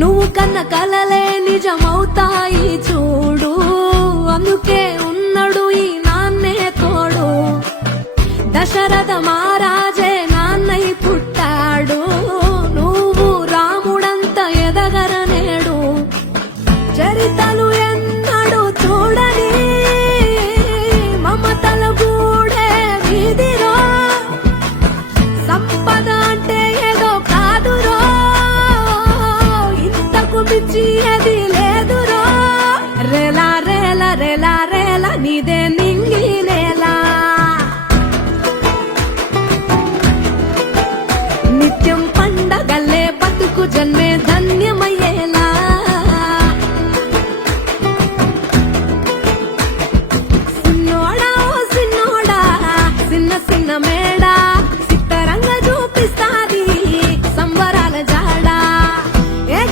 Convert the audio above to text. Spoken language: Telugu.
నువ్వు కన్న కలలే నిజమవుతాయి చూడు, అందుకే ఉన్నాడు ఈ నాన్నే తోడు. దశరథ మహారాజే నాన్నై పుట్టాడు, నువ్వు రాముడంత ఎదగరనేడు. చరితలు ఎన్నడు చూడని మమతల గూడే వీధిరో, సంపద అంటే ఏదో కాదురో, ఇంతకు మించి అది